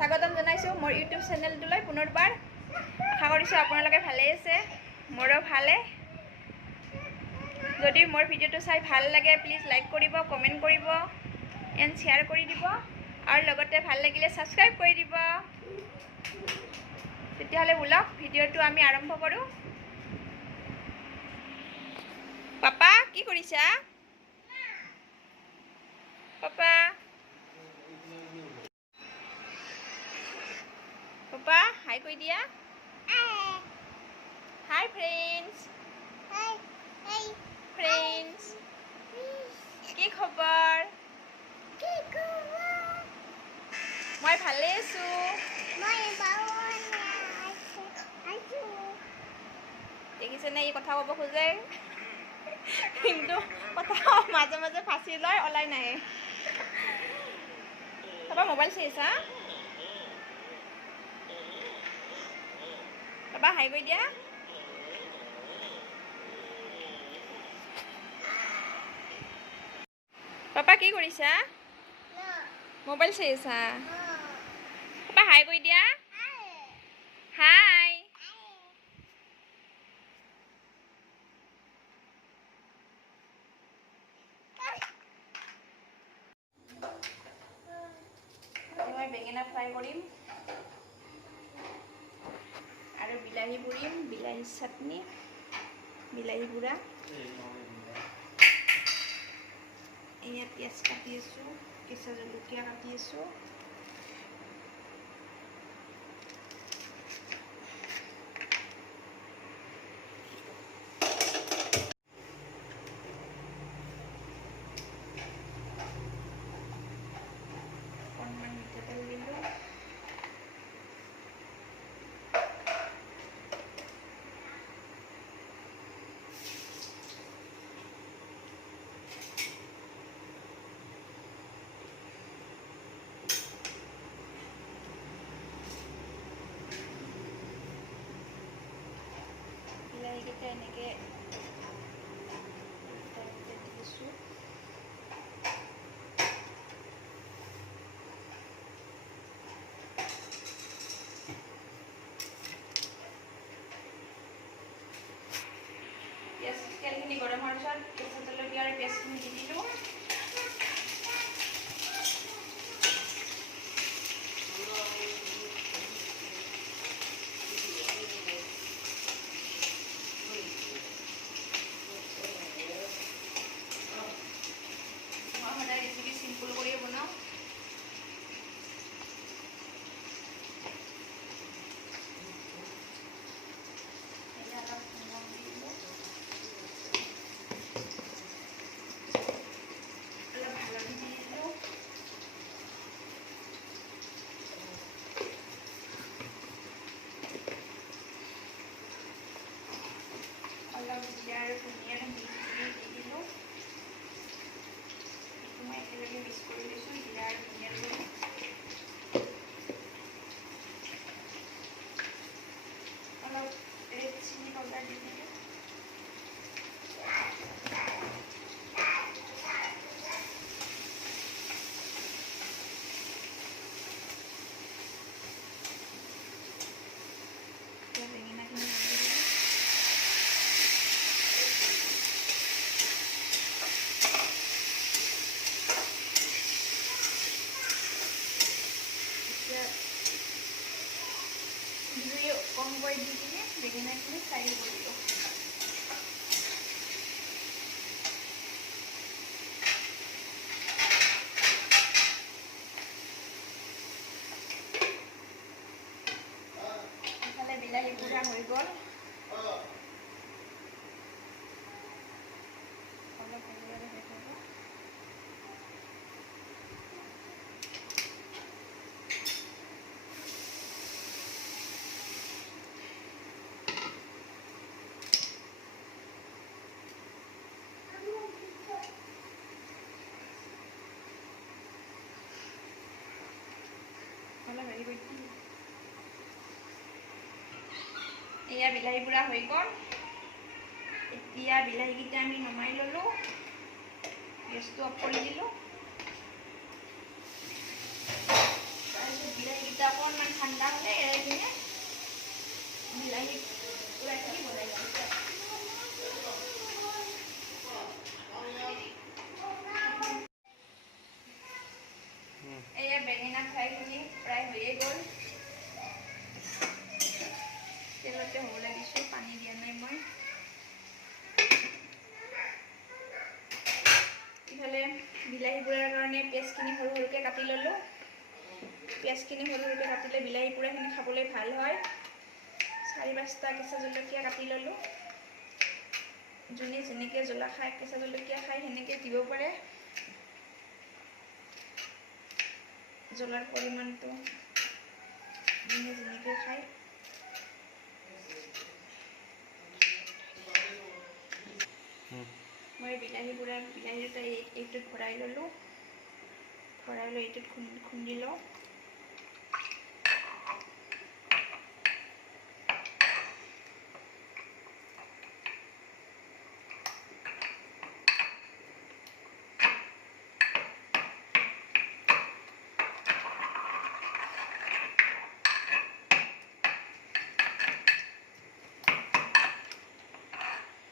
স্বাগতম জনাইছোঁ মোৰ ইউটিউব চেনেলটোলৈ পুনৰবাৰ। আশা কৰিছোঁ আপোনালোকে ভালেই আছে, মোৰো ভালে। যদি মোৰ ভিডিঅ'টো চাই ভাল লাগে প্লিজ লাইক কৰিব, কমেণ্ট কৰিব এণ্ড শ্বেয়াৰ কৰি দিব, আৰু লগতে ভাল লাগিলে ছাবস্ক্ৰাইব কৰি দিব। তেতিয়াহ'লে ব'লক ভিডিঅ'টো আমি আৰম্ভ কৰোঁ। পাপা কি কৰিছা? পাপা পাপা হাই কৈ দিয়া। হাই ফ্ৰেণ্ডছ। ফ্ৰেণ্ডছ কি খবৰ? মই ভালে আছোঁ। দেখিছেনে ই কথা ক'ব খোজে কিন্তু কথা মাজে মাজে ফাঁচি লয়, ওলাই নাহে। পাপা মোবাইল চাই আছা? পাপা হাই কৈ দিয়া। পাপা কি কৰিছা? মোবাইল চাই আছা? পাপা হাই কৈ দিয়া। হাই। মই বেঙেনা ফ্ৰাই কৰিম আৰু বিলাহী পুৰিম, বিলাহী চাটনি, বিলাহী পুৰা। এয়া পিঁয়াজ কাটি আছোঁ, কেঁচা জলকীয়া কাটি আছোঁ। অকণমান মিঠাতেল দিলোঁ। বিলাহীকেইটা এনেকৈ দি দিছোঁ। পিঁয়াজ তেলখিনি গৰম হোৱাৰ পিছত কেঁচা জলকীয়া আৰু পিঁয়াজখিনি দি দিলোঁ। মই সদায় ৰেচিপি চিম্পুল কৰিয়ে বনাওঁ। অলপ জিৰা আৰু ধনিয়াৰ মিক্সিখিনি দি দিলোঁ। এইটো মই একেলগে মিক্স কৰি লৈছোঁ, জিৰা আৰু ধনিয়াৰ গুড়ি। অলপ ৰেড চিলি পাউডাৰ দি দিলোঁ। বেঙেনাখিনি জুই কম কৰি দি কিনে বেঙেনাখিনি ফ্ৰাই কৰিলোঁ। ইফালে বিলাহী পুৰা হৈ গ'ল। অলপ একেবাৰে হৈ যাব। এয়া বিলাহী পুৰা হৈ গ'ল। এতিয়া বিলাহীকেইটা আমি নমাই ল'লোঁ, গেছটো অফ কৰি দিলোঁ। তাৰপিছত বিলাহীকেইটা ঠাণ্ডা হ'লে এৰাই কিনে বিলাহী পুৰাখিনি বনাই ল'ম। এয়া বেঙেনা ফ্ৰাইখিনি প্ৰায় হৈয়ে গ'ল। তেলতে হ'বলৈ দিছোঁ, পানী দিয়া নাই মই। ইফালে বিলাহী পোৰাৰ কাৰণে পিঁয়াজখিনি সৰু সৰুকৈ কাটি ল'লোঁ। পিঁয়াজখিনি সৰু সৰুকৈ কাটিলে বিলাহী পোৰাখিনি খাবলৈ ভাল হয়। 4-5টা কেঁচা জলকীয়া কাটি ল'লোঁ। যোনে যেনেকৈ জ্বলা খায়, কেঁচা জলকীয়া খায় সেনেকৈ দিব পাৰে। জ্বলাৰ পৰিমাণটো যোনে যেনেকৈ খায়। মই বিলাহী দুটা এইটোত ভৰাই ল'লোঁ। ভৰাই লৈ এইটোত খুন্দি লওঁ।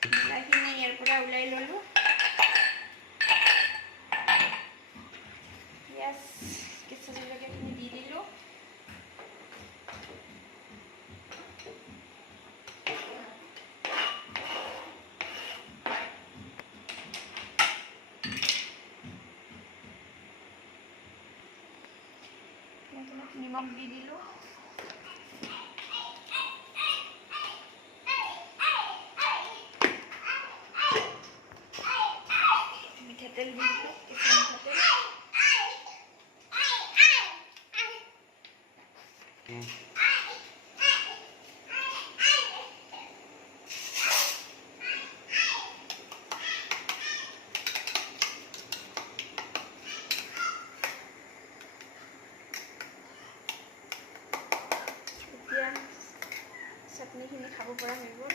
বিলাহীখিনি ইয়াৰ পৰা ওলাই ল'লোঁ। পিঁয়াজ কেঁচা জলকীয়াখিনি দি দিলোঁ। নিমখ দি দিলোঁ। মিঠাতেল দি দিলোঁ, কেঁচা মিঠাতেল। এতিয়া চাটনিখিনি খাব পৰা হৈ গ'ল।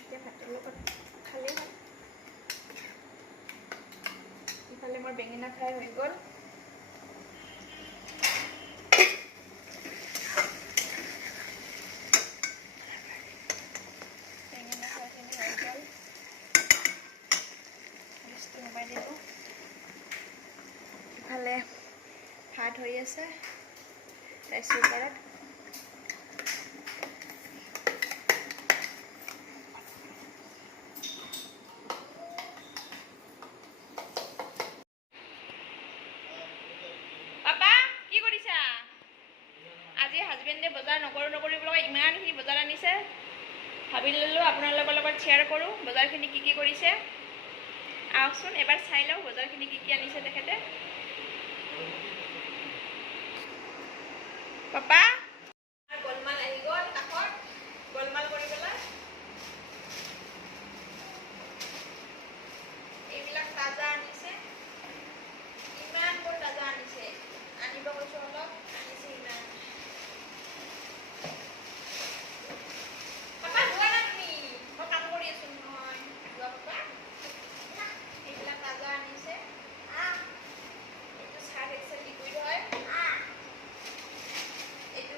এতিয়া ভাতৰ লগত খালেই হয়। ইফালে মোৰ বেঙেনা ফ্ৰাই হৈ গ'ল। বেঙেনা ফ্ৰাইখিনি হৈ গ'ল। গেছটো নমাই দিলোঁ। ইফালে ভাত হৈ আছে ৰাইচ কুকাৰত। পাপা কি কৰিছা? আজি হাজবেণ্ডে বজাৰ নকৰোঁ বুলি ইমানখিনি বজাৰ আনিছে। ভাবি ল'লোঁ আপোনালোকৰ লগত শ্বেয়াৰ কৰোঁ বজাৰখিনি কি কৰিছে। আহকচোন এবাৰ চাই লওঁ বজাৰখিনি কি আনিছে তেখেতে। পাপা গোলমাল আহি গ'ল কাষত, গোলমাল কৰি পেলাই। এইবিলাক তাজা আনিছে, ইমানবোৰ তাজা আনিছে। আনিব কৈছোঁ অলপ, আনিছে ইমান। পাপা যোৱা না তুমি, মই কাম কৰি আছোঁ নহয়। যোৱা পাপা। এইবিলাক তাজা আনিছে। এইটো চাৰ্ফ এক্সেল লিকুইড হয়। এইটো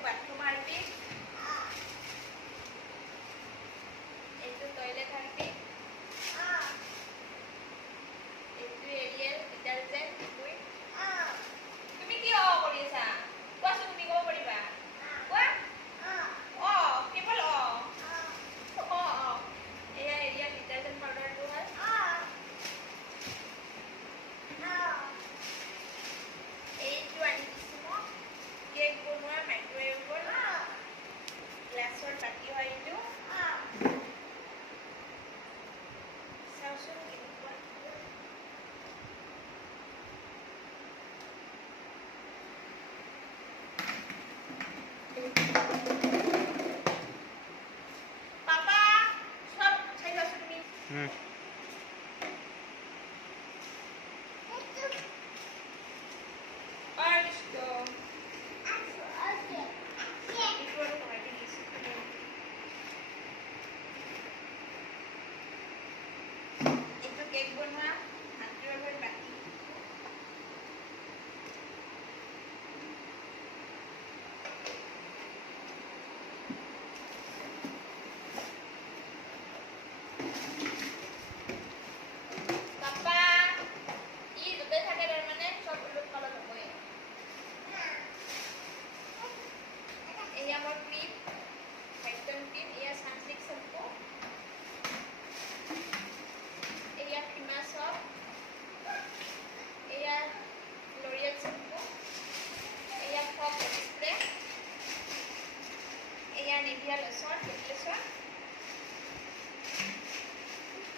এয়া লেচন লেচন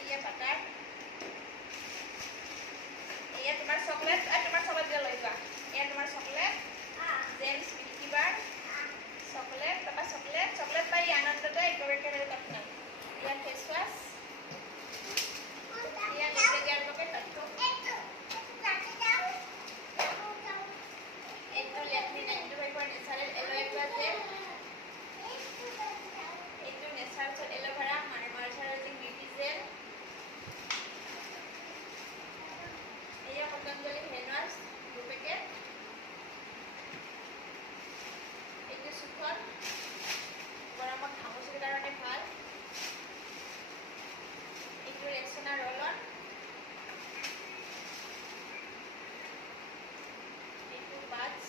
এয়া বাটাৰ এয়া তোমাৰ চকলেট দিয়া লৈ যোৱা এয়া তোমাৰ চকলেট জেমছ মিল্কি বাৰ চকলেট তাৰপৰা চকলেট পাই আনন্দতে একেবাৰে কাপনা এয়া ফেচ ৱাছ এয়া নিজে দিয়াৰ বাবে তাতটো এইটো লেকমি 95 নেচাৰেল এল'ভেৰা জেল এইটো নেচাৰেল এল'ভেৰা মাৰ্চাৰাইজিং বিউটি জেল এয়া পতঞ্জলি হেণ্ড ৱাছ 2 পেকেট এইটো সুফল গৰমত ঘামচিৰ কাৰণে ভাল এইটো ৰেক্সোনা ৰলন এইটো বাটছ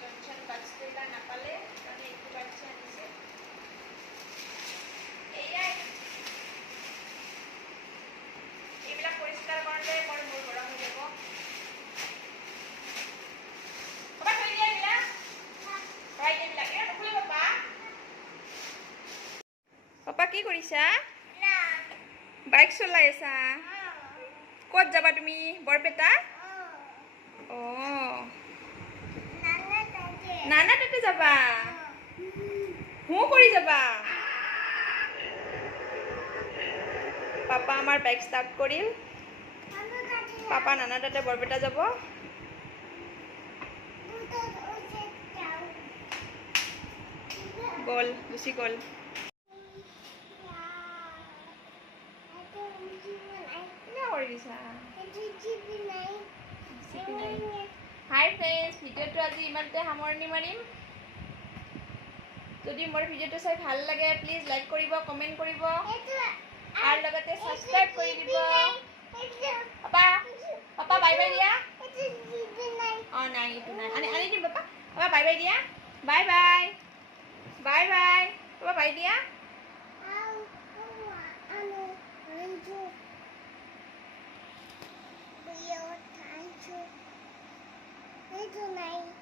জনচন বাটছটো এটা নাপালে কাৰণে এইটো বাটছে আনিছে এইবিলাক পৰিষ্কাৰ কৰোঁতে মোৰ গৰম হৈ যাব ক'ৰবাত থৈ দিয়া এইবিলাক এয়া নুখুলিব পাপা কি কৰিছা বাইক চলাই আছা ক'ত যাবা তুমি বৰপেটা অঁ নানা তাতে যাবা কৰি যাবা পাপা আমাৰ বাইক ষ্টাৰ্ট কৰিল পাপা নানা তাতে বৰপেটা যাব গ'ল গুচি গ'ল হাই ফ্ৰেণ্ডছ ভিডিঅ'টো আজি ইমানতে সামৰণি মাৰিম যদি মোৰ ভিডিঅ'টো চাই ভাল লাগে প্লিজ লাইক কৰিব কমেণ্ট কৰিব আৰু লগতে সাবস্ক্ৰাইব কৰি দিব পাপা বাই বাই দিয়া অঁ নাই এইটো নাই আনি দিম পাপা বাই বাই দিয়া বাই বাই পাপা বাই দিয়া Thank you.